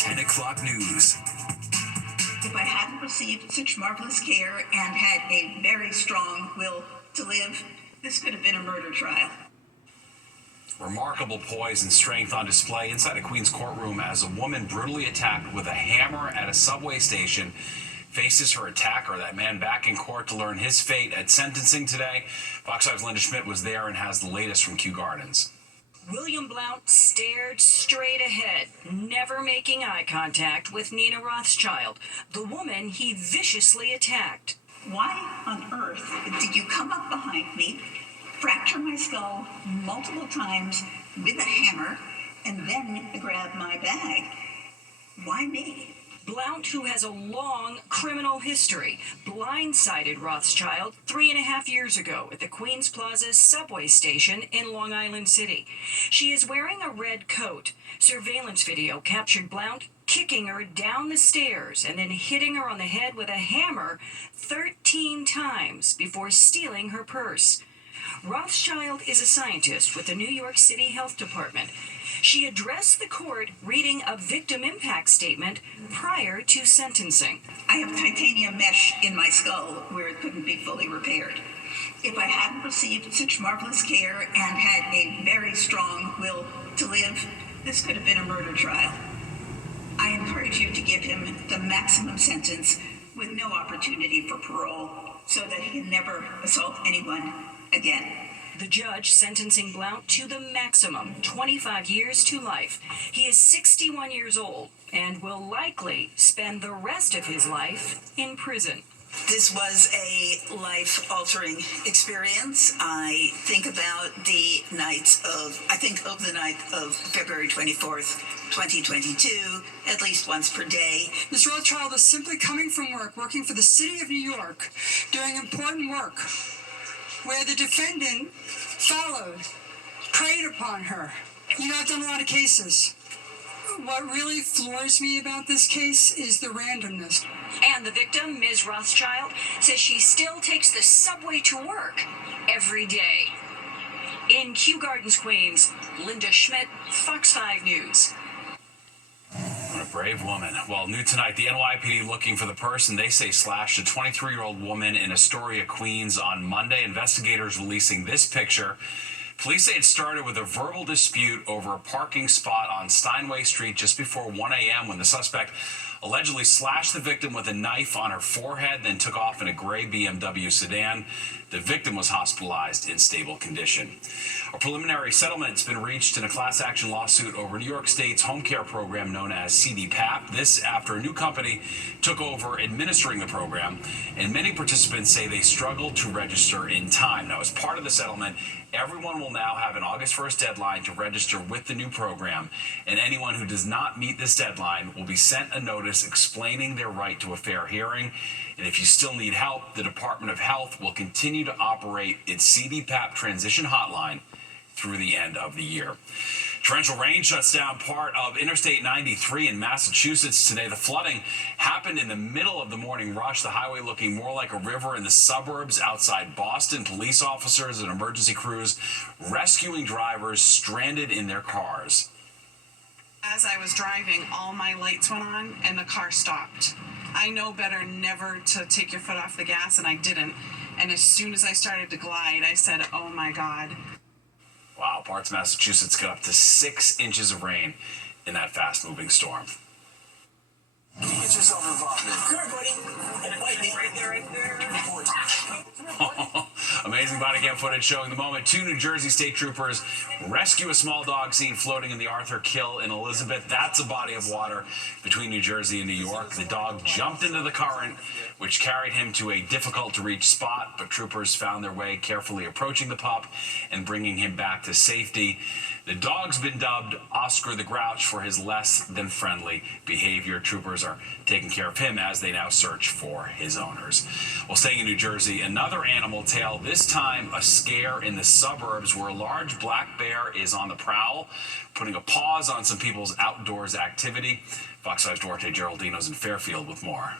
10 o'clock news. If I hadn't received such marvelous care and had a very strong will to live, this could have been a murder trial. Remarkable poise and strength on display inside a Queens courtroom as a woman brutally attacked with a hammer at a subway station faces her attacker, that man, back in court to learn his fate at sentencing today. Fox 5's Linda Schmidt was there and has the latest from Kew Gardens. William Blount stared straight ahead, never making eye contact with Nina Rothschild, the woman he viciously attacked. Why on earth did you come up behind me, fracture my skull multiple times with a hammer, and then grab my bag? Why me? Blount, who has a long criminal history, blindsided Rothschild 3.5 years ago at the Queens Plaza subway station in Long Island City. She is wearing a red coat. Surveillance video captured Blount kicking her down the stairs and then hitting her on the head with a hammer 13 times before stealing her purse. Rothschild is a scientist with the New York City Health Department. She addressed the court reading a victim impact statement prior to sentencing. I have titanium mesh in my skull where it couldn't be fully repaired. If I hadn't received such marvelous care and had a very strong will to live, this could have been a murder trial. I encourage you to give him the maximum sentence with no opportunity for parole so that he can never assault anyone again. The judge sentencing Blount to the maximum, 25 years to life. He is 61 years old and will likely spend the rest of his life in prison. This was a life-altering experience. I think of the night of February 24th, 2022, at least once per day. Ms. Rothschild was simply coming from work, working for the city of New York, doing important work, where the defendant followed, preyed upon her. You know, I've done a lot of cases. What really floors me about this case is the randomness. And the victim, Ms. Rothschild, says she still takes the subway to work every day. In Kew Gardens, Queens, Linda Schmidt, Fox 5 News. What a brave woman. Well, new tonight, the NYPD looking for the person they say slashed a 23-year-old woman in Astoria, Queens on Monday. Investigators releasing this picture. Police say it started with a verbal dispute over a parking spot on Steinway Street just before 1 a.m. when the suspect allegedly slashed the victim with a knife on her forehead, then took off in a gray BMW sedan. The victim was hospitalized in stable condition. A preliminary settlement has been reached in a class action lawsuit over New York State's home care program known as CDPAP. This after a new company took over administering the program, and many participants say they struggled to register in time. Now, as part of the settlement, everyone will now have an August 1st deadline to register with the new program, and anyone who does not meet this deadline will be sent a notice explaining their right to a fair hearing. And if you still need help, the Department of Health will continue to operate its CDPAP transition hotline through the end of the year. Torrential rain shuts down part of Interstate 93 in Massachusetts today. The flooding happened in the middle of the morning rush, the highway looking more like a river in the suburbs outside Boston. Police officers and emergency crews rescuing drivers stranded in their cars. As I was driving, all my lights went on and the car stopped. I know better never to take your foot off the gas, and I didn't. And as soon as I started to glide, I said, oh my God. Wow, parts of Massachusetts got up to 6 inches of rain in that fast-moving storm. Get yourself involved. Come here, buddy. Right there. Amazing body cam footage showing the moment 2 New Jersey state troopers rescue a small dog seen floating in the Arthur Kill in Elizabeth. That's a body of water between New Jersey and New York. The dog jumped into the current, which carried him to a difficult-to-reach spot, but troopers found their way, carefully approaching the pup and bringing him back to safety. The dog's been dubbed Oscar the Grouch for his less-than-friendly behavior. Troopers are taking care of him as they now search for his owners. Well, staying in New Jersey, another animal tale, this time a scare in the suburbs where a large black bear is on the prowl, putting a pause on some people's outdoors activity. Fox 5's Duarte Geraldino's in Fairfield with more.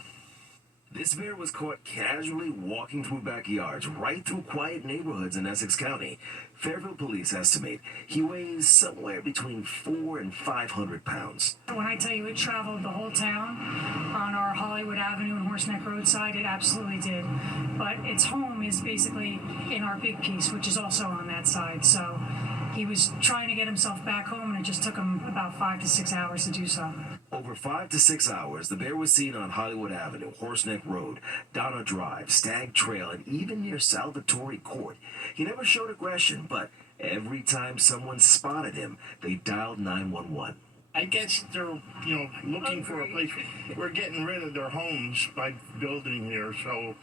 This bear was caught casually walking through backyards right through quiet neighborhoods in Essex County. Fairfield police estimate he weighs somewhere between 400 and 500 pounds. When I tell you it traveled the whole town on our Hollywood Avenue and Horseneck Road side, it absolutely did. But its home is basically in our big piece, which is also on that side. So he was trying to get himself back home, and it just took him about 5 to 6 hours to do so. Over 5 to 6 hours, the bear was seen on Hollywood Avenue, Horseneck Road, Donna Drive, Stag Trail, and even near Salvatore Court. He never showed aggression, but every time someone spotted him, they dialed 911. I guess they're, looking for a place. We're getting rid of their homes by building here, so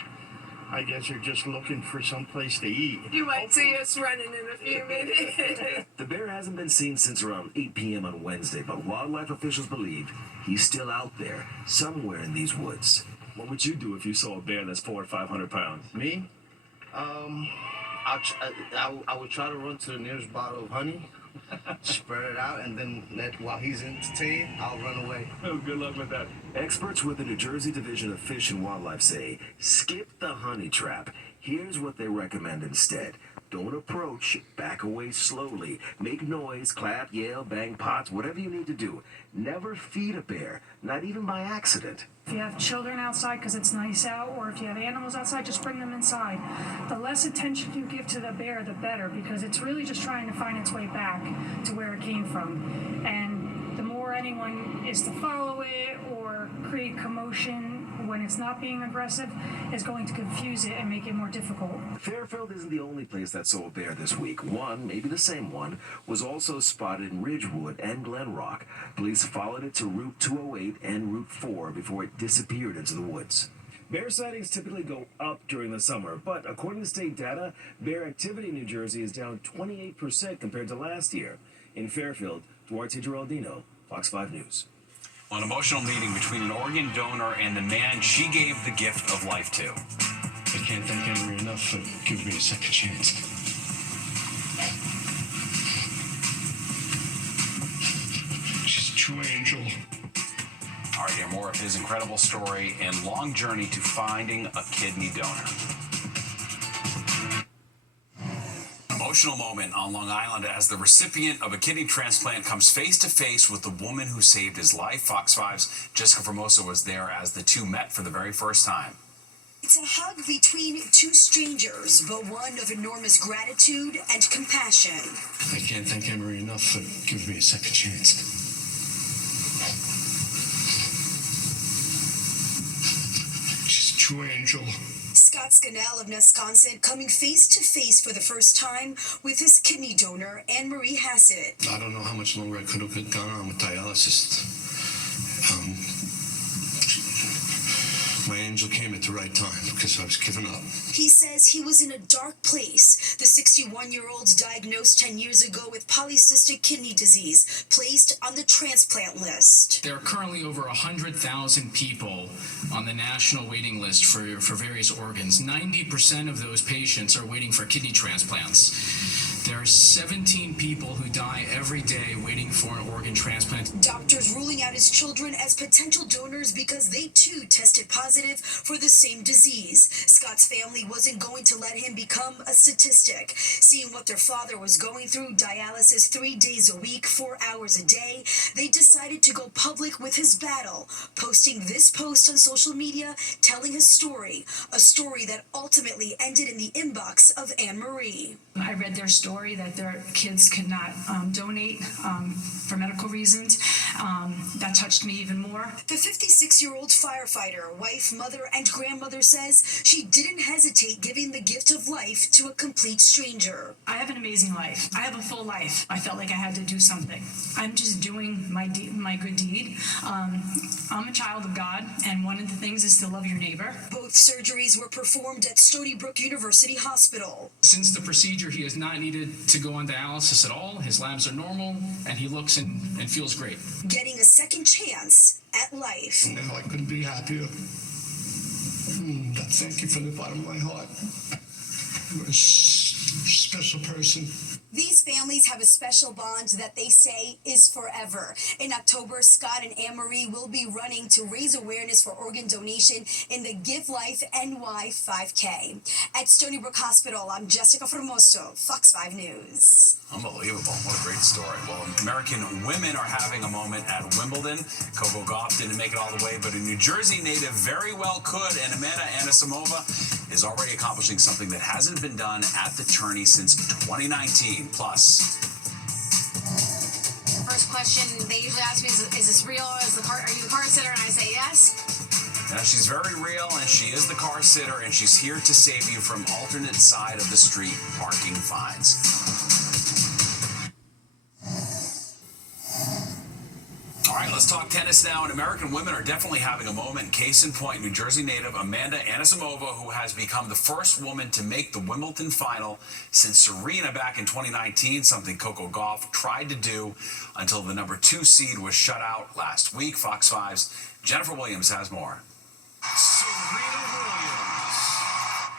I guess they're just looking for some place to eat. You might see us running in a few minutes. The bear hasn't been seen since around 8 p.m. on Wednesday, but wildlife officials believe he's still out there, somewhere in these woods. What would you do if you saw a bear that's 400 or 500 pounds? Me? I would try to run to the nearest bottle of honey, spread it out, and then while he's entertained, I'll run away. Oh, good luck with that. Experts with the New Jersey Division of Fish and Wildlife say, skip the honey trap. Here's what they recommend instead. Don't approach, back away slowly, make noise, clap, yell, bang pots, whatever you need to do. Never feed a bear, not even by accident. If you have children outside because it's nice out, or if you have animals outside, just bring them inside. The less attention you give to the bear, the better, because it's really just trying to find its way back to where it came from. And the more anyone is to follow it or create commotion when it's not being aggressive is going to confuse it and make it more difficult. Fairfield isn't the only place that saw a bear this week. One, maybe the same one, was also spotted in Ridgewood and Glen Rock. Police followed it to Route 208 and Route 4 before it disappeared into the woods. Bear sightings typically go up during the summer, but according to state data, bear activity in New Jersey is down 28% compared to last year. In Fairfield, Duarte Geraldino, Fox 5 News. An emotional meeting between an organ donor and the man she gave the gift of life to. I can't thank Henry enough for giving me a second chance. She's a true angel. All right, hear more of his incredible story and long journey to finding a kidney donor. Emotional moment on Long Island as the recipient of a kidney transplant comes face to face with the woman who saved his life. Fox 5's Jessica Formosa was there as the two met for the very first time. It's a hug between two strangers, but one of enormous gratitude and compassion. I can't thank Henry enough for giving me a second chance. She's a true angel. Scott Scannell of Nesconset coming face to face for the first time with his kidney donor, Anne Marie Hassett. I don't know how much longer I could have gone on with dialysis. My angel came at the right time because I was giving up. He says he was in a dark place. The 61-year-old diagnosed 10 years ago with polycystic kidney disease, placed on the transplant list. There are currently over 100,000 people on the national waiting list for various organs. 90% of those patients are waiting for kidney transplants. There are 17 people who die every day waiting for an organ transplant. Doctors ruling out his children as potential donors because they too tested positive for the same disease. Scott's family wasn't going to let him become a statistic. Seeing what their father was going through, dialysis 3 days a week, 4 hours a day, they decided to go public with his battle, posting this post on social media telling his story, a story that ultimately ended in the inbox of Anne Marie. I read their story that their kids could not donate for medical reasons. That touched me even more. The 56-year-old firefighter, wife, mother, and grandmother says she didn't hesitate giving the gift of life to a complete stranger. I have an amazing life. I have a full life. I felt like I had to do something. I'm just doing my good deed. I'm a child of God, and one of the things is to love your neighbor. Both surgeries were performed at Stony Brook University Hospital. Since the procedure, he has not needed to go on dialysis at all. His labs are normal, and he looks and feels great. Getting a second chance at life. No, I couldn't be happier. Thank you from the bottom of my heart. You're a special person. These families have a special bond that they say is forever. In October, Scott and Anne-Marie will be running to raise awareness for organ donation in the Give Life NY 5K. At Stony Brook Hospital, I'm Jessica Formoso, Fox 5 News. Unbelievable. What a great story. Well, American women are having a moment at Wimbledon. Coco Gauff didn't make it all the way, but a New Jersey native very well could, and Amanda Anisimova is already accomplishing something that hasn't been done at the tourney since 2019. Plus, first question they usually ask me is this real? Are you the car sitter? And I say yes. now she's very real, and she is the car sitter, and she's here to save you from alternate side of the street parking fines. All right, let's talk tennis now. And American women are definitely having a moment. Case in point, New Jersey native Amanda Anisimova, who has become the first woman to make the Wimbledon final since Serena back in 2019, something Coco Gauff tried to do until the number 2 seed was shut out last week. Fox 5's Jennifer Williams has more. Serena Williams.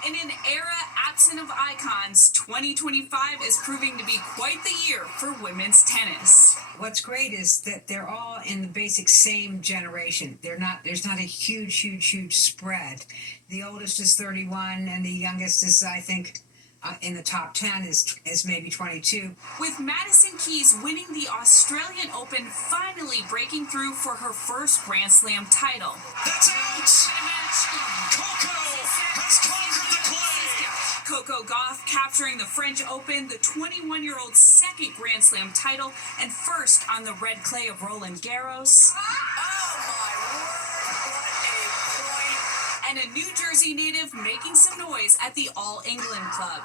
In an era absent of icons, 2025 is proving to be quite the year for women's tennis. What's great is that they're all in the basic same generation. There's not a huge spread. The oldest is 31, and the youngest is, I think, in the top 10 is maybe 22. With Madison Keys winning the Australian Open, finally breaking through for her first Grand Slam title. That's out! Coco has conquered the clay! Coco Gauff capturing the French Open, the 21-year-old's second Grand Slam title, and first on the red clay of Roland Garros. And a New Jersey native making some noise at the All England Club.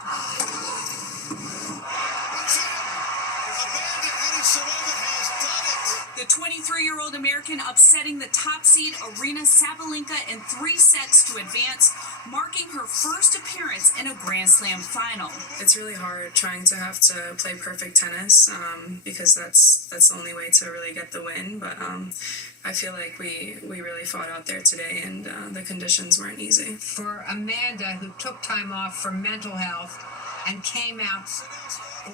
The 23-year-old American upsetting the top seed Aryna Sabalenka in 3 sets to advance, marking her first appearance in a Grand Slam final. It's really hard trying to have to play perfect tennis because that's the only way to really get the win. But I feel like we really fought out there today, and the conditions weren't easy. For Amanda, who took time off for mental health and came out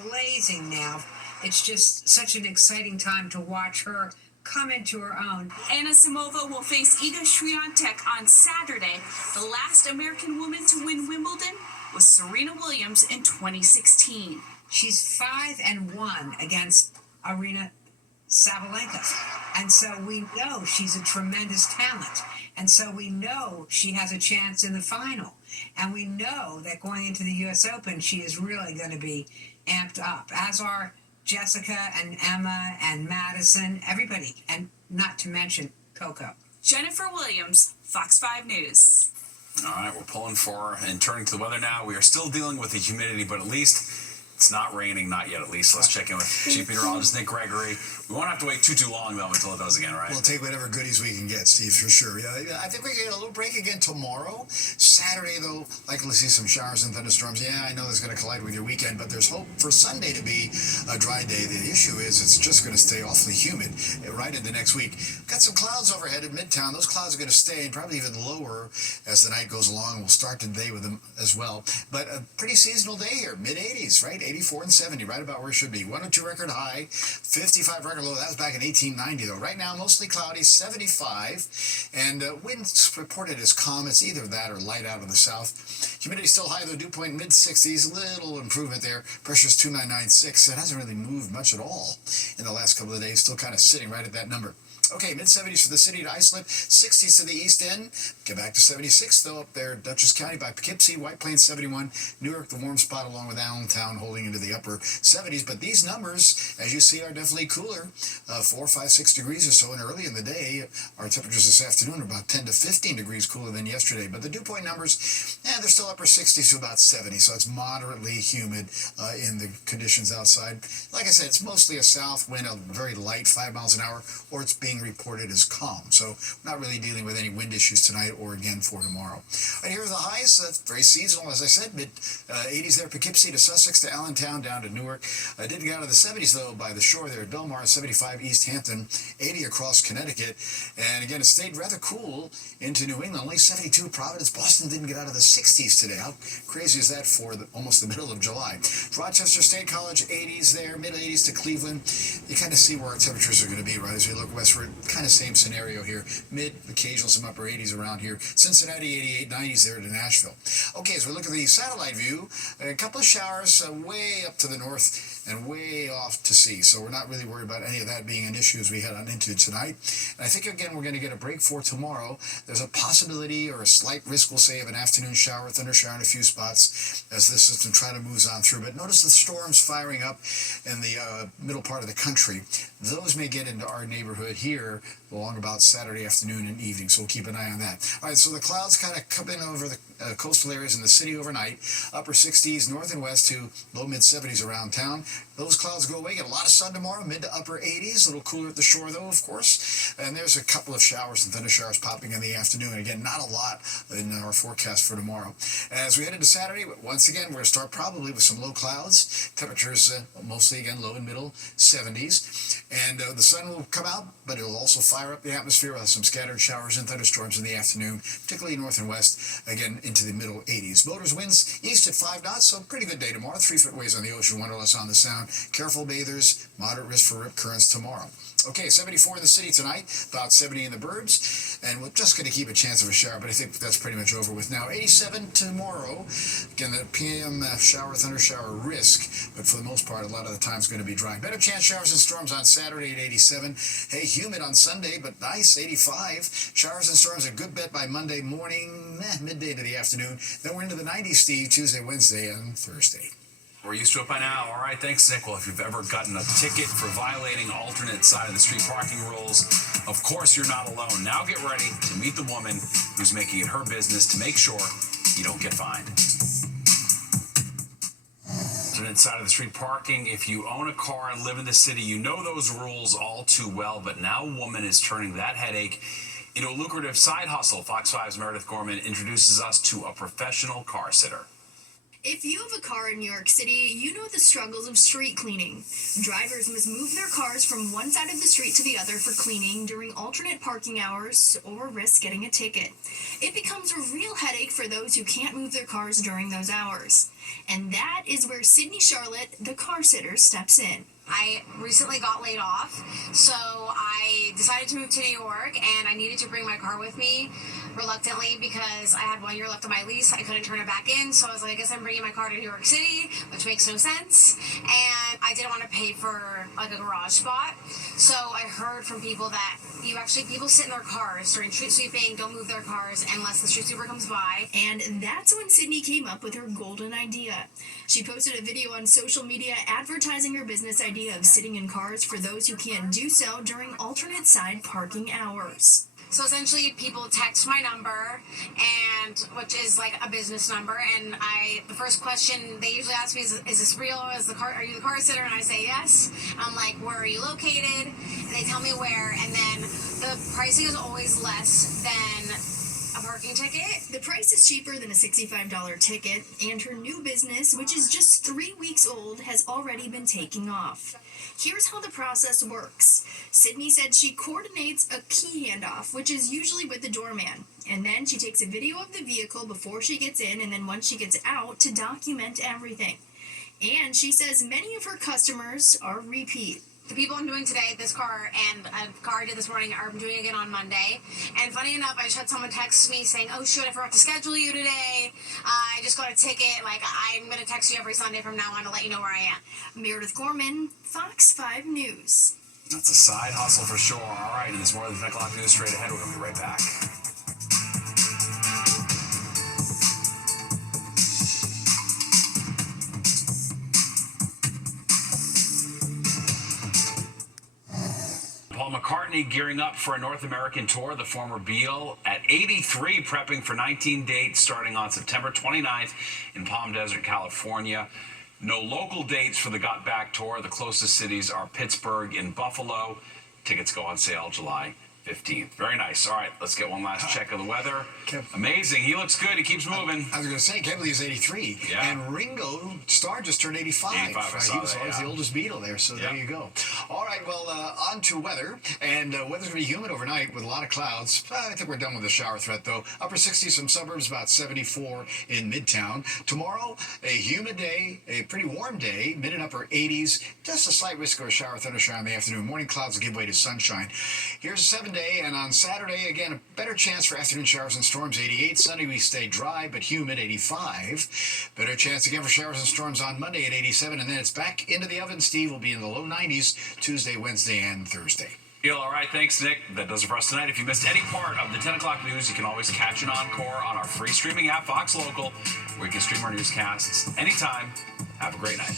blazing now, it's just such an exciting time to watch her come into her own. Anisimova will face Iga Swiatek on Saturday. The last American woman to win Wimbledon was Serena Williams in 2016. She's 5-1 against Aryna Sabalenka. And so we know she's a tremendous talent. And so we know she has a chance in the final. And we know that going into the U.S. Open, she is really going to be amped up, as are Jessica and Emma and Madison, everybody, and not to mention Coco. Jennifer Williams, Fox 5 News. All right, we're pulling for and turning to the weather now. We are still dealing with the humidity, but at least it's not raining, not yet at least. Let's check in with Chief Meteorologist Nick Gregory. We won't have to wait too long, though, until it does again, right? We'll take whatever goodies we can get, Steve, for sure. Yeah, I think we get a little break again tomorrow. Saturday, though, likely to see some showers and thunderstorms. Yeah, I know this is going to collide with your weekend, but there's hope for Sunday to be a dry day. The issue is it's just going to stay awfully humid right into next week. Got some clouds overhead at Midtown. Those clouds are going to stay and probably even lower as the night goes along. We'll start today with them as well. But a pretty seasonal day here, mid-80s, right? 84 and 70, right about where it should be. 102 record high, 55 record low. That was back in 1890, though. Right now, mostly cloudy, 75. And winds reported as calm. It's either that or light out of the south. Humidity still high, though. Dew point mid-60s. Little improvement there. Pressure's 2996. It hasn't really moved much at all in the last couple of days. Still kind of sitting right at that number. Okay, mid-70s for the city to Islip, 60s to the east end. Get back to 76, though, up there, Dutchess County by Poughkeepsie, White Plains 71, Newark, the warm spot, along with Allentown, holding into the upper 70s. But these numbers, as you see, are definitely cooler. 4, 5, 6 degrees or so, and early in the day, our temperatures this afternoon are about 10 to 15 degrees cooler than yesterday. But the dew point numbers, they're still upper 60s to about 70, so it's moderately humid in the conditions outside. Like I said, it's mostly a south wind, a very light 5 miles an hour, or it's being being reported as calm. So we're not really dealing with any wind issues tonight or again for tomorrow. Right, here are the highs. Very seasonal, as I said, mid 80s there, Poughkeepsie to Sussex to Allentown down to Newark. Did get out of the 70s though by the shore there at Belmar, 75 East Hampton, 80 across Connecticut. And again, it stayed rather cool into New England. Only 72 Providence. Boston didn't get out of the 60s today. How crazy is that for almost the middle of July? Rochester State College, 80s there, mid 80s to Cleveland. You kind of see where our temperatures are going to be, right? As we look westward, kind of same scenario here. Mid, occasional, some upper 80s around here. Cincinnati, 88, 90s there to Nashville. Okay, as we look at the satellite view, a couple of showers way up to the north and way off to sea. So we're not really worried about any of that being an issue as we head on into tonight. And I think, again, we're going to get a break for tomorrow. There's a possibility or a slight risk, we'll say, of an afternoon shower, thunder shower in a few spots as this system try to moves on through. But notice the storms firing up in the middle part of the country. Those may get into our neighborhood here along about Saturday afternoon and evening, so we'll keep an eye on that. All right, so the clouds kind of come in over the coastal areas in the city overnight, upper 60s north and west to low mid 70s around town. Those clouds go away, get a lot of sun tomorrow, mid to upper 80s, a little cooler at the shore though, of course. And there's a couple of showers and thunder showers popping in the afternoon. Again, not a lot in our forecast for tomorrow. As we head into Saturday, once again, we're going to start probably with some low clouds. Temperatures mostly, again, low and middle 70s. And the sun will come out, but it'll also fire up the atmosphere with some scattered showers and thunderstorms in the afternoon, particularly north and west, again, into the middle 80s. Motors winds east at 5 knots, so pretty good day tomorrow. 3-foot waves on the ocean, 1 or less on the sound. Careful bathers, moderate risk for rip currents tomorrow. Okay, 74 in the city tonight, about 70 in the burbs, and we're just going to keep a chance of a shower, but I think that's pretty much over with now. 87 tomorrow. Again, the PM shower, thunder shower risk, but for the most part, a lot of the time is going to be dry. Better chance showers and storms on Saturday at 87. Hey, humid on Sunday, but nice, 85. Showers and storms, a good bet by Monday morning, midday to the afternoon. Then we're into the 90s, Steve, Tuesday, Wednesday, and Thursday. We're used to it by now. All right, thanks, Nick. Well, if you've ever gotten a ticket for violating alternate side of the street parking rules, of course you're not alone. Now get ready to meet the woman who's making it her business to make sure you don't get fined. Alternate side of the street parking. If you own a car and live in the city, you know those rules all too well, but now a woman is turning that headache into a lucrative side hustle. Fox 5's Meredith Gorman introduces us to a professional car sitter. If you have a car in New York City, you know the struggles of street cleaning. Drivers must move their cars from one side of the street to the other for cleaning during alternate parking hours or risk getting a ticket. It becomes a real headache for those who can't move their cars during those hours. And that is where Sydney Charlotte, the car sitter, steps in. I recently got laid off, so I decided to move to New York, and I needed to bring my car with me reluctantly because I had 1 year left on my lease. I couldn't turn it back in, so I was like, I guess I'm bringing my car to New York City, which makes no sense, and I didn't want to pay for like a garage spot. So I heard from people that people sit in their cars during street sweeping, don't move their cars unless the street sweeper comes by. And that's when Sydney came up with her golden idea. She posted a video on social media advertising her business idea of sitting in cars for those who can't do so during alternate side parking hours. So essentially, people text my number, and which is like a business number, and the first question they usually ask me is this real? Are you the car sitter? And I say yes. And I'm like, where are you located? And they tell me where, and then the pricing is always less than a parking ticket. The price is cheaper than a $65 ticket, and her new business, which is just 3 weeks old, has already been taking off. Here's how the process works. Sydney said she coordinates a key handoff, which is usually with the doorman. And then she takes a video of the vehicle before she gets in, and then once she gets out to document everything. And she says many of her customers are repeat. The people I'm doing today, this car and a car I did this morning, I'm doing again on Monday. And funny enough, I just had someone text me saying, oh shoot, I forgot to schedule you today. I just got a ticket. Like, I'm going to text you every Sunday from now on to let you know where I am. Meredith Gorman, Fox 5 News. That's a side hustle for sure. All right, and there's more of the 10 o'clock news straight ahead. We're going to be right back. Paul McCartney gearing up for a North American tour, the former Beal, at 83, prepping for 19 dates starting on September 29th in Palm Desert, California. No local dates for the Got Back tour. The closest cities are Pittsburgh and Buffalo. Tickets go on sale July 15th. Very nice. All right, let's get one last check of the weather. Amazing. He looks good. He keeps moving. I was going to say, can't believe he's 83. Yeah. And Ringo Starr just turned 85. 85, I saw he was that, always yeah. the oldest Beatle there, so there you go. All right, well, on to weather. And weather's going to be humid overnight with a lot of clouds. I think we're done with the shower threat, though. Upper 60s, some suburbs, about 74 in Midtown. Tomorrow, a humid day, a pretty warm day, mid and upper 80s. Just a slight risk of a shower thundershower in the afternoon. Morning clouds will give way to sunshine. Here's a 7-day, and on Saturday, again, a better chance for afternoon showers and storms, 88. Sunday, we stay dry but humid, 85. Better chance again for showers and storms on Monday at 87. And then it's back into the oven. Steve will be in the low 90s Tuesday, Wednesday, and Thursday. All right, thanks, Nick. That does it for us tonight. If you missed any part of the 10 o'clock news, you can always catch an encore on our free streaming app, Fox Local, where you can stream our newscasts anytime. Have a great night.